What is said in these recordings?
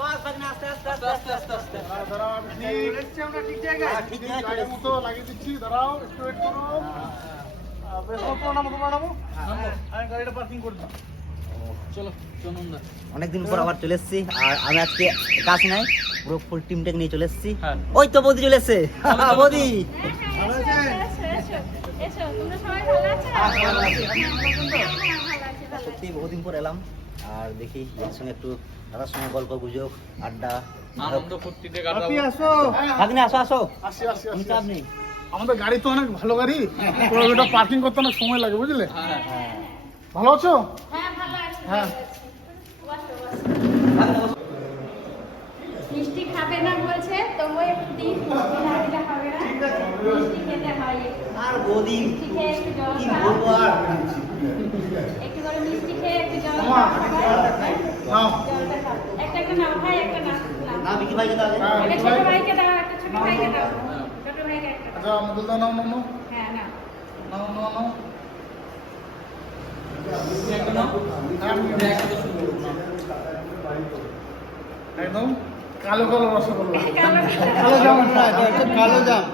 বাস আস্তে আস্তে আস্তে আস্তে আস্তে আস্তে দাঁড়াও, ঠিক জায়গায় ঠিক জায়গায় মতো লাগিয়ে দিচ্ছি দাঁড়াও একটু ওয়েট করো অনেকদিন পর আবার চলে এসেছি। আর আমি আজকে কাজ নাই পুরো ফুল টিমটাকে নিয়ে চলে এসেছি। হ্যাঁ। ওই তো বৌদি চলে এসছে। বৌদি। ভালো আছেন? এসো এসো এসো তোমরা সবাই ভালো আছো? হ্যাঁ, ভালো আছি। হ্যাঁ, ভালো আছি ভালো সত্যি বহুদিন পর এলাম। আর দেখি এর সঙ্গে একটু দাদার সঙ্গে গল্প গুজব আড্ডা। আনন্দ ফুর্তিতে আপনি কাটাবো আসো। ভাগ্নে আসো আসো। আসি আসি আসি আমাদের গাড়ি তো অনেক ভালো গাড়ি। তো ওটা পার্কিং করতে অনেক সময় লাগে বুঝলে? হ্যাঁ। ভালো আছো? হ্যাঁ ভালো আছি। হ্যাঁ। ভালো আছি। বসো, বসো। মিষ্টি খাবে না বলছে তবু একটু দিন মিষ্টি হবে না। মিষ্টি খেতে হয়। আর বৌদি কি বলব আর? একটু করে মিষ্টি খেয়ে একটু জল মামা, খাও সবাই। নাও জলটা খাও। একটা একটা নাও ভাই একটা নাও। নাও। না বিকি ভাই যেতে হ্যাঁ। একটা ছোট ভাইকে দাও একটা ছোট ভাইকে দাও। ছোট ভাইকে একটা আচ্ছা মুকুল দা নাও নাও নাও। হ্যাঁ নাও। নাও নাও নাও। একদম কালো কালো রসগোল্লা কালো জাম কালো জাম।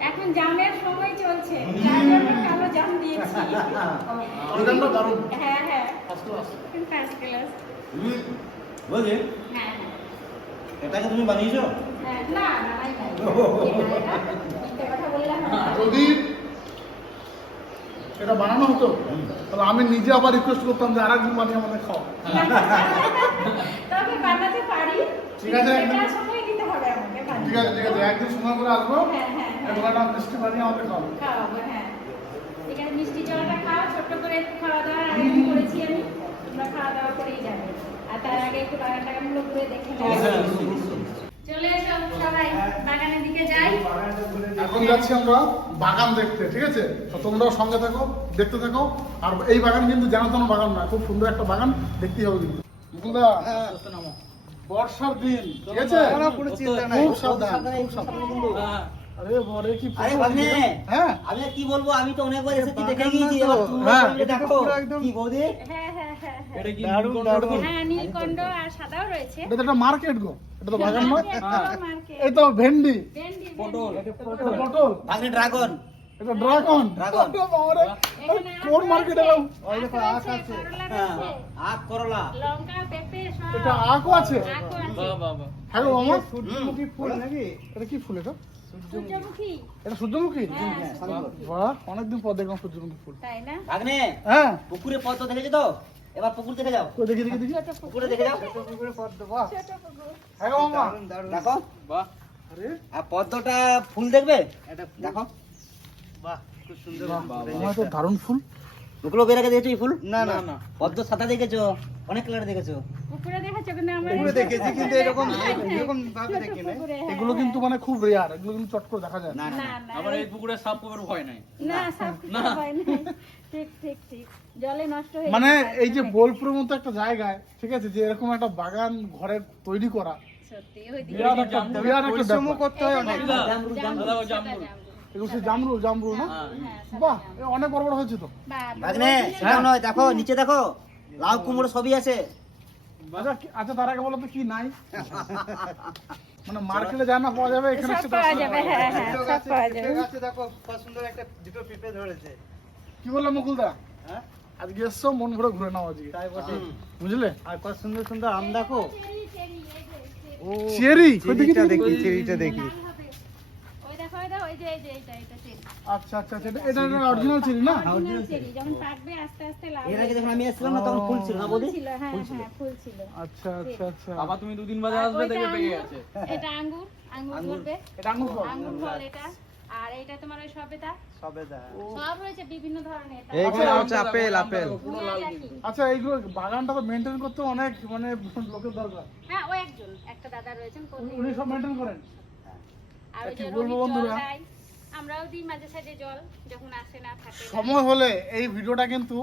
এখন জামের সময় চলছে। জাম দিয়েছি। দারুণ। হ্যাঁ হ্যাঁ। ফার্স্ট ক্লাস ফার্স্ট ক্লাস হ্যাঁ হ্যাঁ। এটাকে তুমি বানিয়েছো? হ্যাঁ, না না কথা বললে হবে যদি এটা বানানো হতো? তাহলে আমি নিজে আবার রিকোয়েস্ট করতাম যে আরেকদিন বানিয়ে আমাদের খাও তবে বানাতে পারি। ঠিক আছে, একদম। সময় দিতে হবে আমাকে ঠিক আছে ঠিক আছে একদিন সময় করে আসব। হ্যাঁ হ্যাঁ হ্যাঁ। একটা মিষ্টি বানিয়ে আমাদের খাও খাওয়াবো হ্যাঁ। এখানে মিষ্টি জলটা খাও ছোট্ট করে খাওয়া দাওয়ার আয়োজন করেছি আমি। তোমরা খাওয়া দাওয়া করেই যাবে। আর তার আগে একটু বাগানটা কেমন ঘুরে দেখে হ্যাঁ, চলে এসো সবাই বাগানের দিকে যাই। এখন যাচ্ছি আমরা বাগান দেখতে ঠিক আছে? তো তোমরাও সঙ্গে থাকো দেখতে থাকো। আর এই বাগান কিন্তু জানো তেন বাগান না খুব সুন্দর একটা বাগান দেখতেই হবে কিন্তু। মুকুলদা বর্ষার দিন ঠিক আছে? খুব সাবধান খুব সাবধান। হ্যাঁ। আরে বরে কি আরে ভাগ্নে হ্যাঁ। আমি কি বলব? আমি তো অনেকবার এসেছি দেখে গিয়েছি এবার তুমি হ্যাঁ, এটা তো দেখো পুরো একদম- কি বৌদি? হ্যাঁ হ্যাঁ হ্যাঁ হ্যাঁ। এটা কি দারুণ, নীলকণ্ঠ দারুণ। তো? হ্যাঁ নীলকণ্ঠ আর সাদাও রয়েছে। এটা তো মার্কেট গো। এটা তো বাগান নয়? মার্কেট। তো ভেন্ডি। ভেন্ডি পটল। এটা পটল। ভাগ্নে ড্রাগন। এটা ড্রাগন। ড্রাগন। কোন মার্কেটে গেলাম? হ্যাঁ আখ করলা। লঙ্কা পেঁপে সব। এটা আখও আছে? বাহ বাহ বাহ। হ্যাঁ গো সূর্যমুখী ফুল নাকি? এটা কি ফুল এটা? সূর্যমুখী। এটা সূর্যমুখী? হ্যাঁ বাহ অনেকদিন পর দেখলাম সূর্যমুখী ফুল। তাই না? ভাগ্নে হ্যাঁ। পুকুরে পদ্ম দেখেছ তো? এবার পুকুর দেখে যাও। কই দেখি দেখি দেখি। পুকুরে। দেখে যাও। বাহ। ছোট পুকুর। হ্যাঁ মামা। দেখো। বাহ। আরে। আর পদ্মটা ফুল দেখবে? দেখো। বাহ আমার তো দারুণ ফুল। ওগুলো বেরাকে দেখেছ এই ফুল? না না। না পদ্ম সাদা দেখেছ? অনেক কালার দেখেছ? পুকুরে দেখেছ কিন্তু আমরা পুকুরে দেখেছি, কিন্তু এরকম- এরকম ভাবে দেখি না এগুলো কিন্তু মানে খুব রেয়ার এগুলো কিন্তু চট করে দেখা যায় না। না আবার এই পুকুরে সাপ কবের ভয় নাই? না হয় না ঠিক ঠিক ঠিক। জলে নষ্ট হয়ে মানে এই যে বোলপুরের মতো একটা জায়গায় ঠিক আছে যে এরকম একটা বাগান ঘরে তৈরি করা সত্যি ওই দিকে বিরাট একটা বিরাট একটা করতে হয় অনেক। জামরুল জামরুল। এগুলো সেই জামরু জামরু না? বাহ অনেক বড় বড় হয়েছে তো। ভাগ্নে সেটাও নয় দেখো নিচে দেখো লাউ কুমড়ো সবই আছে। আচ্ছা কি- আচ্ছা তার আগে বলো তো কি নাই? মানে মার্কেটে যা না পাওয়া যাবে এখানে সব পাওয়া যাবে হ্যাঁ হ্যাঁ সব পাওয়া যাবে। কি বললাম মুকুলদা? হ্যাঁ? আজকে এসছো মন ভরে ঘুরে নাও আজকে। বুঝলে? আর কত সুন্দর সুন্দর আম দেখো। চেরি? দেখি দেখি? চেরিটা দেখি ওই দেখো ওই দেখো ওই যে এই যে এইটা এটা চেরি আচ্ছা আচ্ছা আচ্ছা এটা- এটা অরিজিনাল চেরি না? অরিজিনাল চেরি যখন পাকবে আস্তে আস্তে লাল এর আগে যখন আমি এসেছিলাম না তখন ফুল ছিল না ফুল ছিল হ্যাঁ হ্যাঁ ফুল ছিল। আচ্ছা আচ্ছা আচ্ছা। আবার তুমি দুদিন বাদে আসবে দেখবে পেকে আঙ্গুর, এটা আঙ্গুর আঙ্গুর ধরবে। এটা আঙুর ফল। আঙ্গুর ফল এটা। আর এটা তোমার ওই সবেদা? সব রয়েছে বিভিন্ন ধরনের। এইখানে হচ্ছে আপেল আপেল। আচ্ছা এইগুলো বাগানটা তো মেনটেন করতে অনেক মানে লোকের দরকার। হ্যাঁ ও একজন একটা দাদা রয়েছেন উনি- উনি সব মেনটেন করেন? আর ওই যে বলব বন্ধুরা? আমরাও দিই মাঝে সাঝে জল যখন আসে না থাকে সময় হলে এই ভিডিওটা কিন্তু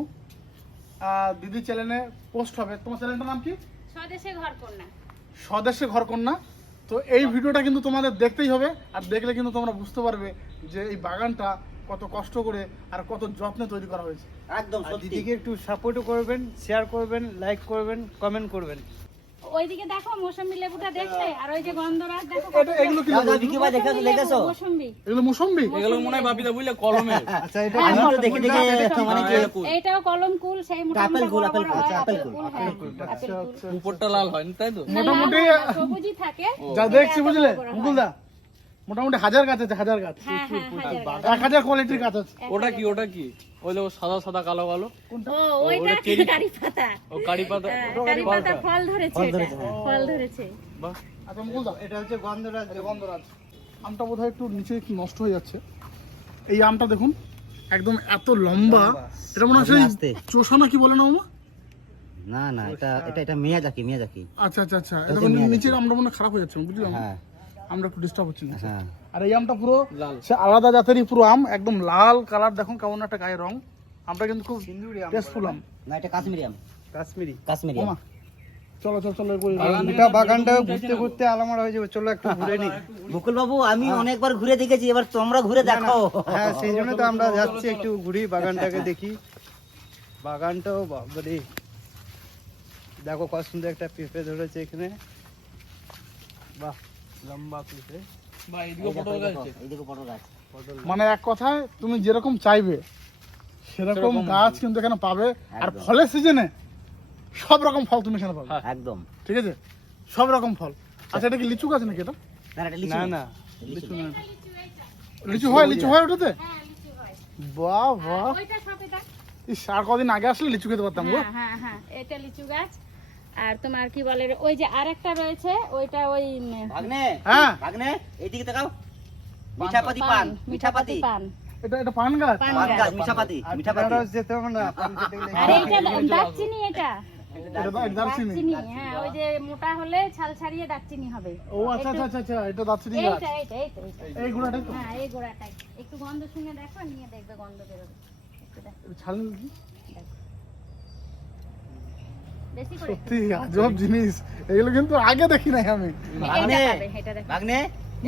দিদি চ্যানেলে পোস্ট হবে। তোমার চ্যানেলটার নাম কি? স্বদেশে ঘর কন্যা। স্বদেশে ঘর কন্যা। তো এই ভিডিওটা কিন্তু তোমাদের দেখতেই হবে আর দেখলে কিন্তু তোমরা বুঝতে পারবে যে এই বাগানটা কত কষ্ট করে আর কত যত্নে তৈরি করা হয়েছে। একদম সত্যি। দিদিকে একটু সাপোর্টও করবেন শেয়ার করবেন লাইক করবেন কমেন্ট করবেন। ওইদিকে দেখো মৌসুমী লেবুটা দেখলে আর ওই যে গন্ধরাজ দেখো এটা এগুলো কি দাও, বিকি ভাই দেখে দেখেছ মৌসুমী এগুলো মুসম্বি? এগুলো মনে হয় বাপিদা বুঝলে কলমে আচ্ছা এটা আমি তো দেখে দেখে মানে কি এটাও কলম কুল সেই মোটা আপেল কুল, আপেল কুল, হয়, আচ্ছা, আপেল আপেল কুল, হ্যাঁ, আচ্ছা, আপেল কুল। উপরটা লাল হয় না তাই তো? মোটামুটি সবুজই থাকে। যা দেখছি বুঝলে? মুকুলদা মোটামুটি হাজার গাছ আছে হাজার গাছ। হ্যাঁ হ্যাঁ। এক হাজার কোয়ালিটির গাছ আছে। ওটা কি ওটা কি? ওই দেখো সাদা সাদা কালো কালো। ও ওইটা কারি পাতা। ও কারি পাতা। কারি পাতা। ফল ধরেছে এটা। ফল ধরেছে। বাহ। আচ্ছা মুকুলদা এটা হচ্ছে গন্ধরাজ। এই গন্ধরাজ। আমটা বোধহয় একটু নিচে নষ্ট হয়ে যাচ্ছে। এই আমটা দেখুন একদম এত লম্বা। এটা মনে হয় সেই চোষা না কি বলে না ওমা? না না এটা এটা এটা মিয়াজাকি মিয়াজাকি। আচ্ছা আচ্ছা আচ্ছা। এটা মানে নিচের আমটা মনে খারাপ হয়ে যাচ্ছে বুঝলাম। হ্যাঁ। আমরা একটু ডিস্টার্ব হচ্ছে না। হ্যাঁ। আর এই আমটা পুরো লাল। সে আলাদা জাতেরই পুরো আম একদম লাল কালার দেখুন কেমন একটা গায়ের রং। আমটা কিন্তু খুব টেস্টফুল আম না এটা কাশ্মীরি আম। কাশ্মীরি। কাশ্মীরি আম। চলো চলো চলো গোটা বাগানটা ঘুরতে ঘুরতে আলামার হয়ে যাবে। চলো একটু ঘুরে নি মুকুল বাবু আমি অনেকবার ঘুরে দেখেছি এবার তোমরা ঘুরে দেখো হ্যাঁ সেই জন্য তো আমরা যাচ্ছি একটু ঘুরি বাগানটাকে দেখি। বাগানটাও বাবারে দেখো কত সুন্দর একটা পেঁপে ধরেছে এখানে। বাহ। লম্বা মানে এক কথায় তুমি যেরকম চাইবে সেরকম গাছ কিন্তু এখানে পাবে। আর। ফলের সিজনে সব রকম ফল তুমি এখানে পাবে। একদম। ঠিক আছে? সব রকম ফল। আচ্ছা এটা কি লিচু গাছ নাকি এটা? না লিচু না না। লিচু না। লিচু হয় লিচু হয় ওটাতে? হ্যাঁ বাহ বাহ ইস আর কদিন আগে আসলে লিচু খেতে পারতাম গো। হ্যাঁ হ্যাঁ হ্যাঁ এটা লিচু গাছ। আর তোমার কি বলে ওই যে আরেকটা রয়েছে ওইটা ওই ভাগ্নে হ্যাঁ। ভাগ্নে এইদিকে তাকাও। মিঠাপাতি পান মিঠাপাতি পান। এটা এটা পান গাছ? পান পান গাছ। গাছ মিঠাপাতি মিঠাপাতি। যেতে হবে না পান খেতে গেলে আর এইটা দারচিনি এটা। এটা দারচিনি। দারচিনি? হ্যাঁ ওই যে মোটা হলে ছাল ছাড়িয়ে দারচিনি হবে। ও আচ্ছা আচ্ছা আচ্ছা আচ্ছা এটা দারচিনি গাছ। এইটা এইটা এইটা। এইটা এই গুড়াটাই হ্যাঁ এই গোড়াটাই। একটু গন্ধ শুনে দেখো নিয়ে দেখবে গন্ধ বেরোবে। ছাল কি? সত্যি আজব জিনিস। এগুলো কিন্তু আগে দেখি নাই আমি। ভাগ্নে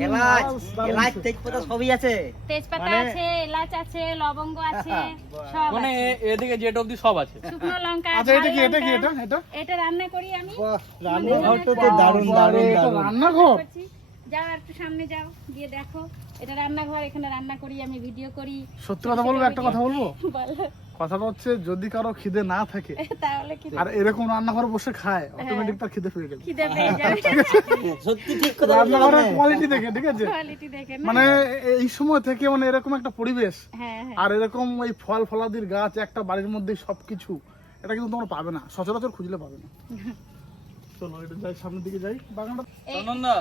এলাচ এলাচ তেজপাতা সবই আছে। তেজপাতা মানে- আছে এলাচ আছে লবঙ্গ আছে সব মানে এদিকে যেটা অব্দি সব আছে। শুকনো লঙ্কা আচ্ছা এটা কি এটা কি এটা এটা? এটা রান্না করি আমি। রান্নাঘরটা তো দারুণ দারুণ দারুণ। রান্নাঘর? যাও একটু সামনে যাও গিয়ে দেখো। এটা রান্নাঘর এখানে রান্না করি আমি ভিডিও করি। সত্যি কথা বলব একটা কথা বলব? বলো। কথাটা হচ্ছে যদি কারও খিদে না থাকে তাহলে কি আর এরকম রান্নাঘরে বসে খায় অটোমেটিক তার খিদে পেয়ে খিদে সত্যি ঠিক কথা রান্নাঘরের কোয়ালিটি দেখে ঠিক আছে? কোয়ালিটি দেখে মানে এই সময় থেকে মানে এরকম একটা পরিবেশ হ্যাঁ হ্যাঁ। আর এরকম ওই ফল ফলাদির গাছ একটা বাড়ির মধ্যে সবকিছু এটা কিন্তু তোমরা পাবে না সচরাচর খুঁজলে পাবে না। চলো এটা যাই সামনের দিকে যাই বাগানটা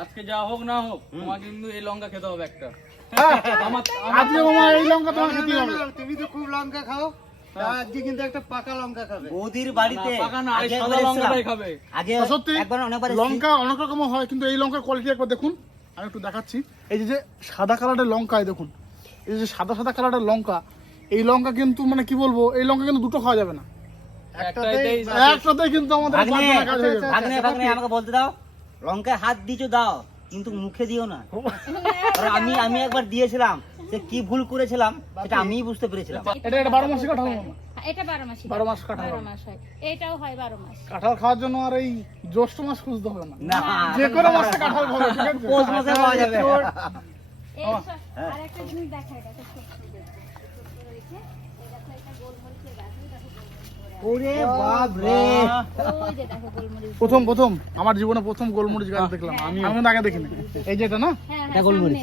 আজকে যা হোক না হোক তোমাকে কিন্তু এই লঙ্কা খেতে হবে একটা। হ্যাঁ, আজকে মামা এই লঙ্কা তোমার খেতে হবে। তুমি তো খুব লঙ্কা খাও। আজকে কিন্তু একটা পাকা লঙ্কা খাবে। বৌদির বাড়িতে পাকা না সাদা লঙ্কাটাই খাবে। আগে সত্যি একবার অনেকবার লঙ্কা অনেক রকম হয় কিন্তু এই লঙ্কার কোয়ালিটি একবার দেখুন। আমি একটু দেখাচ্ছি। এই যে সাদা কালারের লঙ্কা দেখুন। এই যে সাদা সাদা কালারের লঙ্কা এই লঙ্কা কিন্তু মানে কি বলব এই লঙ্কা কিন্তু দুটো খাওয়া যাবে না। একটাইতেই একসাথে কিন্তু আমাদের হয়ে ভাগ্নে ভাগ্নে আমাকে বলতে দাও লঙ্কায় হাত দিছো দাও। কিন্তু মুখে দিও না। আমি আমি একবার দিয়েছিলাম যে কি ভুল করেছিলাম সেটা আমিই বুঝতে পেরেছিলাম। এটা এটা বারো মাসে কাঁঠাল এটা বারো মাস বারো মাস কাঁঠাল। বারো মাস হয়। এটাও হয় বারো মাস। কাঁঠাল খাওয়ার জন্য আর এই জ্যৈষ্ঠ মাস খুঁজতে হবে না। না যে কোনো মাসে কাঁঠাল পাবে ঠিক আছে পৌষ মাসে পাওয়া যাবে। আরেকটা জিনিস দেখাই দেখো ছোট্ট দেখো, ছোট্ট রয়েছে। এই দেখো, এটা গোলমরিচের গাছ, ওই দেখো গোলমরিচ ধরে ওরে বাপ রে ওই যে দেখো গোলমরিচ। প্রথম প্রথম। আমার জীবনে প্রথম গোলমরিচ গাছ দেখলাম। আমি আমি কিন্তু আগে দেখিনি। এই যেটা না? হ্যাঁ এটা হ্যাঁ গোলমরিচ।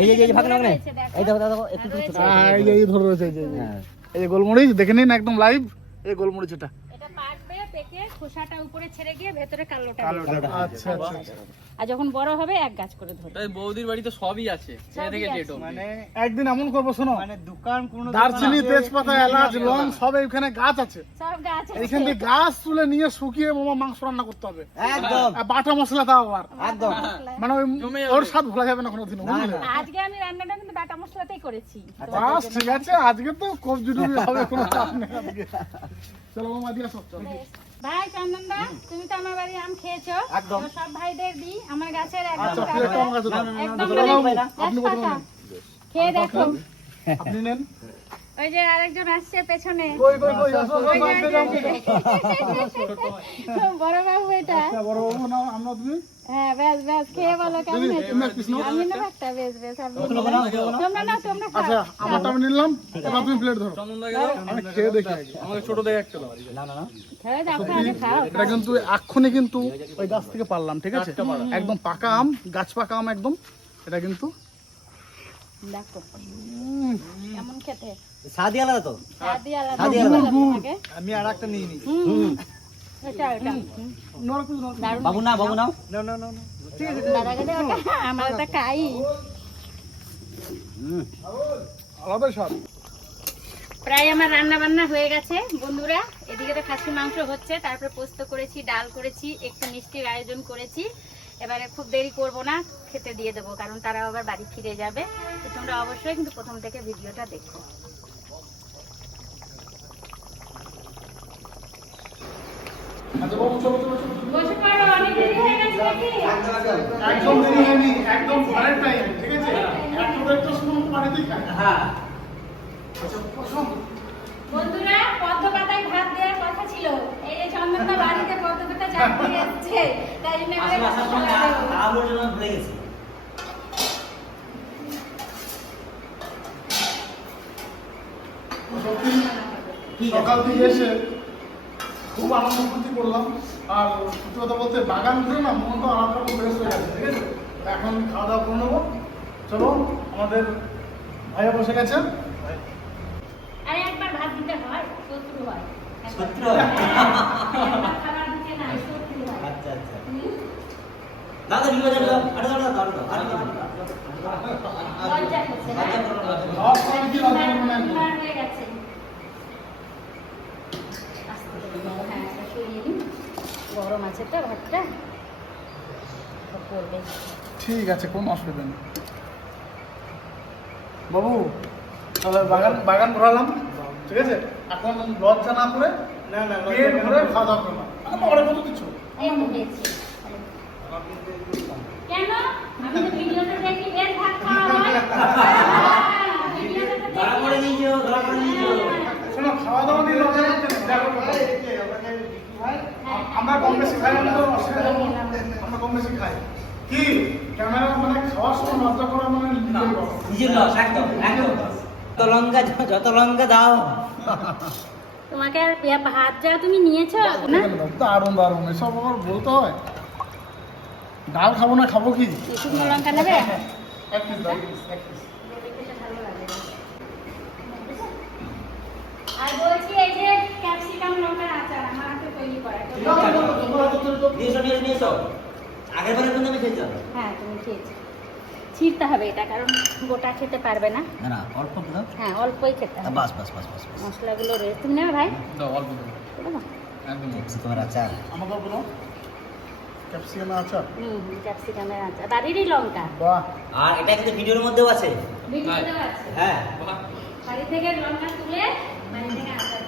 এই যে এই যে রয়েছে, দেখো। এই দেখো দেখো একটু ছোট। হ্যাঁ, এই যে এই ধরে রয়েছে এই যে এই যে। হ্যাঁ। গোলমরিচ দেখে নিন একদম লাইভ এই গোলমরিচ এটা। এটা পাকবে পেকে খোসাটা উপরে ছেড়ে গিয়ে ভেতরে কালোটা কালোটা। আচ্ছা আচ্ছা আচ্ছা। আর যখন বড় হবে এক গাছ করে ধরবে। তাই বৌদির বাড়িতে সবই আছে। এ থেকে অব্দি। মানে একদিন এমন করব শোনো। মানে দোকান কোনো দারচিনি তেজপাতা এলাচ লং সব এইখানে গাছ আছে। সব গাছ আছে। এইখান থেকে গাছ তুলে নিয়ে শুকিয়ে মামা মাংস রান্না করতে হবে। একদম। আর বাটা মশলা তাও আবার। একদম। মানে ওই ওর স্বাদ ভোলা যাবে না কোনোদিন আজকে আমি রান্নাটা কিন্তু বাটা মশলাতেই করেছি। বাস ঠিক আছে। আজকে তো কবজি ডুবি হবে কোনো চাপ নেই আজকে। চলো মামা দিয়ে আসো। চলো। ভাই চন্দনদা তুমি তো আমার বাড়ি আম খেয়েছো। সব ভাইদের দিই আমার গাছের একদম আচ্ছা। একদম মানে। খেয়ে দেখো। আপনি নেন। ওই যে আরেকজন আসছে পেছনে। বড় বাবু এটা। আচ্ছা বড় বাবু নাও আমরা তুমি। হ্যাঁ বেশ বেশ খেয়ে বলো কেমন দিদি হয়েছে তুমি এক পিস নাও আমি নেব একটা বেশ বেশ তোমরা না তোমরা আচ্ছা আমারটা আমি নিলাম। এবার তুমি প্লেট ধরো। আমি খেয়ে দেখি। আমাকে ছোট দেখে একটা দাও। খেয়ে দেখো আগে এটা কিন্তু এক্ষুনি কিন্তু ওই গাছ থেকে পারলাম ঠিক আছে? একদম পাকা আম গাছ পাকা আম একদম। এটা কিন্তু দেখো। কেমন খেতে? স্বাদই আলাদা তো। স্বাদই আলাদা। স্বাদই ভালো আলাদা। লাগে। আমি আর একটা নিয়ে নিই। হুম, হুম। এটা এটা বাবু না বাবু নাও। না না না না। দাদা কাছে ওটা আমার খাই। আলাদা স্বাদ। প্রায় আমার রান্না বান্না হয়ে গেছে বন্ধুরা। এদিকে তো খাসি মাংস হচ্ছে তারপরে পোস্ত করেছি ডাল করেছি একটু মিষ্টির আয়োজন করেছি। এবারে খুব দেরি করব না খেতে দিয়ে দেবো কারণ তারা আবার বাড়ি ফিরে যাবে। তো তোমরা অবশ্যই কিন্তু প্রথম থেকে ভিডিওটা দেখো। আচ্ছা একদম দেরি হয়নি একদম টাইম ঠিক আছে? একটু হ্যাঁ। আচ্ছা বন্ধুরা পদ্ম পাতায় ভাত দেওয়ার কথা ছিল। এই যে চন্দনদা বাড়িতে পদ্ম পাতা চাটতে এসছে তাই জন্য সময় ভুলে গেছি। সকাল থেকে এসে খুব আনন্দ ফুর্তি করলাম। আর সত্যি কথা বলতে বাগান ঘুরে না মনটা আলাদা রকম ফ্রেশ হয়ে গেছে ঠিক আছে? এখন খাওয়া দাওয়া করে নেব। চলো আমাদের ভাইয়া বসে গেছে। আরে একবার ভাত দিতে হয় শত্রু হয়। শত্রু? একবার খাবার দিতে না শত্রু হয়। আচ্ছা আচ্ছা। দাদা আরে আরে। গরম আছে তো ভাতটা পড়বে ঠিক আছে কোনো অসুবিধা নেই। বাবু তাহলে বাগান বাগান ঘোরালাম? ঠিক আছে? এখন লজ্জা না করে না না পেট ভরে খাওয়া দাওয়া করলাম আমার কত দিচ্ছ? এই তো কেন? আমি তো ভিডিওতে দেখি এর ভাত খাওয়া হয়? হ্যাঁ, ভিডিওতে তো ধরা পড়ে দেখি। ধরা পড়ে নিয়েছো শোনো খাওয়া দাওয়া নিয়ে লজ্জা করতে দেখো আমরা কম বেশি খাই আমরা তো আমরা কম বেশি খাই। কি? ক্যামেরা মানে খাওয়ার সময় লজ্জা করা মানে। নিজের লস একদম একদম। যত লঙ্কা যত লঙ্কা দাও। তোমাকে আর পেয়া ভাত যা তুমি নিয়েছো না? দারুণ দারুণ এসব আবার বলতে হয়। ডাল খাব না খাব কি? শুকনো লঙ্কা নেবে? আর বলছি এই যে ক্যাপসিকাম লঙ্কার আচার আমার হাতে তৈরি করা। এটা নিয়েছো নিয়েছো নিয়েছো আগের বারে কিন্তু আমি খেয়েছিলাম। হ্যাঁ তুমি খেয়েছো। ছিঁড়তে হবে এটা কারণ গোটা খেতে পারবে না। না না অল্প দাও। হ্যাঁ অল্পই খেতে হবে। বাস বাস বাস বাস মশলাগুলো রয়েছে তুমি নেবে ভাই। দাও অল্প দাও। একদম তোমার আচার। আমাকে বলো ক্যাপসিকাম আচার। হুম ক্যাপসিকামের আচার। বাড়িরই লঙ্কা। বাহ। আর এটা কিন্তু ভিডিওর মধ্যেও আছে। ভিডিওতেও আছে? হ্যাঁ। বাহ, বাড়ি থেকে লঙ্কা তুলে বাড়ি থেকে আচার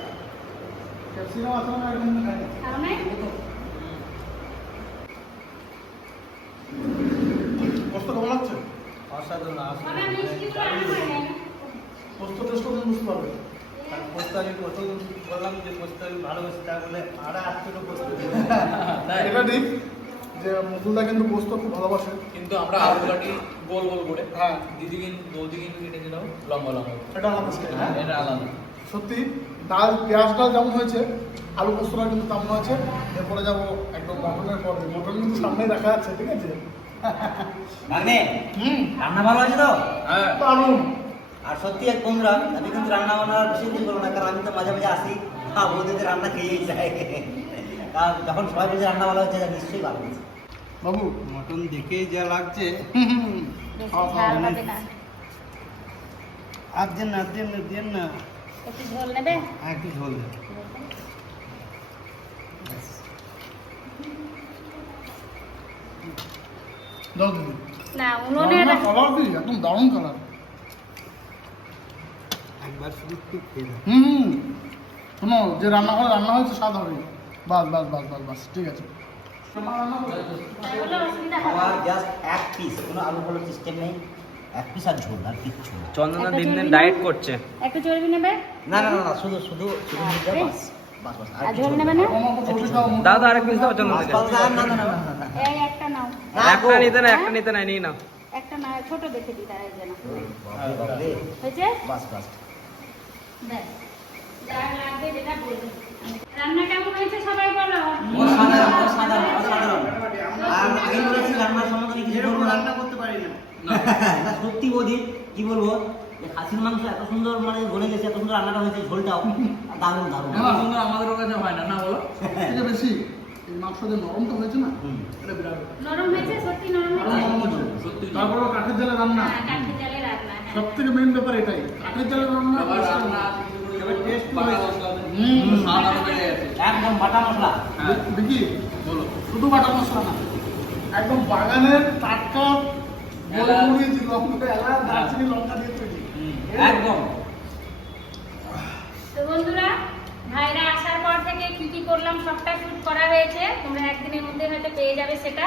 ক্যাপসিকাম আচার একদম খাই খাও কেমন লাগছে? অসাধারণ হয়। পোস্ত করলে বুঝতে পারবে। পোস্ত আমি প্রথম বললাম যে পোস্ত আমি ভালোবাসি তা বলে আড়া আট পোস্ত এটা ঠিক যে মুকুলদা কিন্তু পোস্ত খুব ভালোবাসে। কিন্তু আমরা গোল গোল করে হ্যাঁ। দিদি কিন্তু বৌদি কিন্তু কেটেছে দাও লম্বা লম্বা করে। এটা আলাদা হ্যাঁ এটা আলাদা। সত্যি ডাল পেঁয়াজ ডাল যেমন হয়েছে আলু পোস্তটা কিন্তু তেমন হয়েছে। এরপরে যাব একদম মটনের পরে মটন কিন্তু সামনে দেখা যাচ্ছে ঠিক আছে? ভাগ্নে হুম। রান্না ভালো আছে তো? হ্যাঁ। দারুণ। আর সত্যি এক বন্ধুরা আমি কিন্তু রান্না বান্নার বেশি করব না কারণ আমি তো মাঝে মাঝে আসি হ্যাঁ বৌদিদের রান্না খেয়েই যাই। কারণ যখন সবাই বলছে রান্না ভালো হচ্ছে নিশ্চয়ই ভালো হয়েছে বাবু মটন দেখেই যা লাগছে। হবে না। আর দেন না দেন না দেন না। একটু ঝোল নেবে? আর একটু ঝোল দেন। না উনুনে কালার দিই একদম দারুণ কালার একবার শুধু একটু খেয়ে হুম। শোনো যে রান্না করে রান্না হয়েছে স্বাদ হবে। বাস বাস বাস বাস বাস ঠিক আছে। আমার জাস্ট এক পিস কোনো আলু ফালু সিস্টেম নেই। এক পিস আর ঝোল আর কিচ্ছু। চন্দনা দিন দিন ডায়েট করছে। একটা চর্বি নেবে না না না না, শুধু শুধু শুধু খাও দাদা আরেক পিস দাও চন্দনা একটা নাও। একটা নিতে না একটা নিতে না নিয়ে নাও। একটা না ছোট দেখে দিই তার জন্য। হয়েছে? বাস বাস। ব্যাস। যা লাগবে যেটা বলবে। রান্না কেমন হয়েছে সবাই বলো। অসাধারণ অসাধারণ অসাধারণ। আর আমি বলেছি রান্নার সম্বন্ধে কিছু বলব রান্না করতে পারি না না, সত্যি বৌদি কি বলব? যে খাসির মাংস এত সুন্দর মানে বলে গেছে এত সুন্দর রান্নাটা হয়েছে ঝোলটাও দারুণ দারুণ। সুন্দর আমাদের কাছে হয় না না বলো? বেশি হয়েছে না এটা বিরাট। নরম হয়েছে সত্যি নরম হয়েছে। নরম তারপরে কাঠের জালে রান্না? হ্যাঁ জালে রান্না হ্যাঁ। সব থেকে ব্যাপার এটাই। কাঠের জালে রান্না হুম। একদম বাটা মশলা। দেখি শুধু বাটা মশলা না একদম বাগানের টাটকা গোলমরিচ লঙ্কা এলাচ দারচিনি লঙ্কা দিয়ে একদম। তো বন্ধুরা, ভাইরা আসার পর থেকে কি কি করলাম সবটা শুট করা হয়েছে। তোমরা একদিনের মধ্যে হয়তো পেয়ে যাবে সেটা।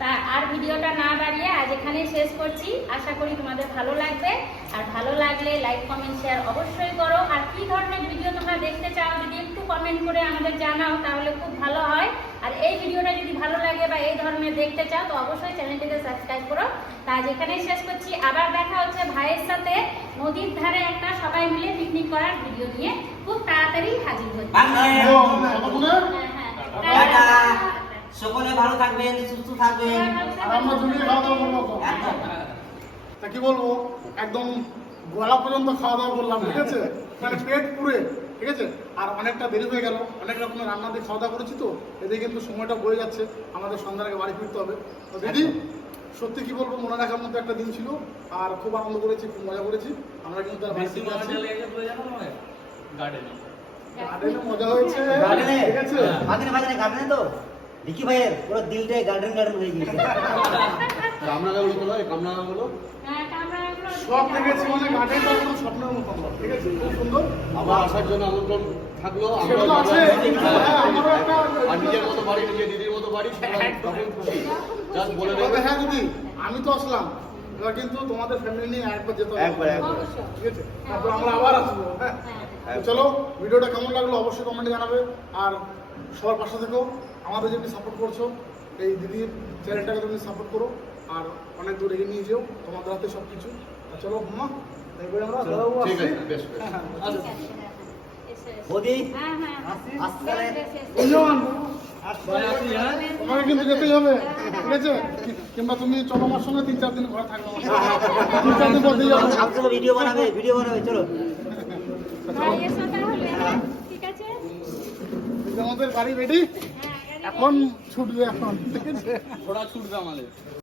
তা আর ভিডিওটা না বাড়িয়ে আজ এখানেই শেষ করছি। আশা করি তোমাদের ভালো লাগবে। আর ভালো লাগলে লাইক কমেন্ট শেয়ার অবশ্যই করো। আর কি ধরনের ভিডিও তোমরা দেখতে চাও, যদি একটু কমেন্ট করে আমাদের জানাও, তাহলে খুব ভালো হয়। আর এই ভিডিওটা যদি ভালো লাগে বা এই ধরনের দেখতে চাও, তো অবশ্যই চ্যানেলটিকে সাবস্ক্রাইব করো। তা আজ এখানেই শেষ করছি। আবার দেখা হচ্ছে ভাইয়ের সাথে। নদীর ধারে একটা সবাই মিলে পিকনিক করার ভিডিও নিয়ে খুব তাড়াতাড়ি হাজির হচ্ছে হ্যাঁ, হ্যাঁ। সকলে ভালো থাকবেন সুস্থ থাকবেন। আর আমরা খাওয়া দাওয়া করব। তা কি বলব একদম গলা পর্যন্ত খাওয়া দাওয়া করলাম ঠিক আছে? মানে পেট পুরে ঠিক আছে? আর অনেকটা দেরি হয়ে গেল অনেক রকমের রান্না দিয়ে খাওয়া দাওয়া করেছি তো এদিকে কিন্তু সময়টা বয়ে যাচ্ছে আমাদের সন্ধ্যার আগে বাড়ি ফিরতে হবে। তো দিদি সত্যি কি বলব মনে রাখার মতো একটা দিন ছিল আর খুব আনন্দ করেছি খুব মজা করেছি। আমরা কিন্তু তার বাড়ি থেকে গার্ডেনে গার্ডেনে মজা হয়েছে। গার্ডেনে ঠিক আছে। বাগানে বাগানে গার্ডেনে তো? ভিকি ভাইয়ের পুরো দিলটাই গার্ডেন গার্ডেন হয়ে গিয়েছে। হ্যাঁ, ক্যামেরাগুলো সব দেখেছি মানে গার্ডেনটা একদম স্বপ্নের মতো আমার, ঠিক আছে? খুব সুন্দর। আবার আসার জন্য আমন্ত্রণ থাকল তো আছে। হ্যাঁ আর নিজের মতো বাড়ি নিজের দিদির মতো বাড়ি জাস্ট বলে তবে হ্যাঁ দিদি আমি তো আসলাম। এবার কিন্তু তোমাদের ফ্যামিলি নিয়ে একবার যেতে হবে। একবার। ঠিক আছে? তারপর আমরা আবার আসব হ্যাঁ? হ্যাঁ চলো ভিডিওটা কেমন লাগল অবশ্যই কমেন্টে জানাবে। আর সবার পাশে থেকো আমাদের যদি সাপোর্ট করছ এই দিদির চ্যানেলটাকে তুমি সাপোর্ট করো। আর অনেক দূর এগিয়ে নিয়ে যেও তোমাদের হাতে সব কিছু চলো মা এবারে আমরা ঠিক আছে বেশ বেশ। হ্যাঁ হ্যাঁ হ্যাঁ, তোমাকে কিন্তু যেতেই হবে। ঠিক আছে? কিংবা তুমি চলো আমার সঙ্গে তিন চার দিন ঘরে থাকবে তিন চার দিন পর দিয়ে চলো ভিডিও বানাবে ভিডিও বানাবে চলো। হ্যাঁ? আমাদের বাড়ি রেডি এখন ছুটবে এখন। ওরা ছুটবে আমাদের।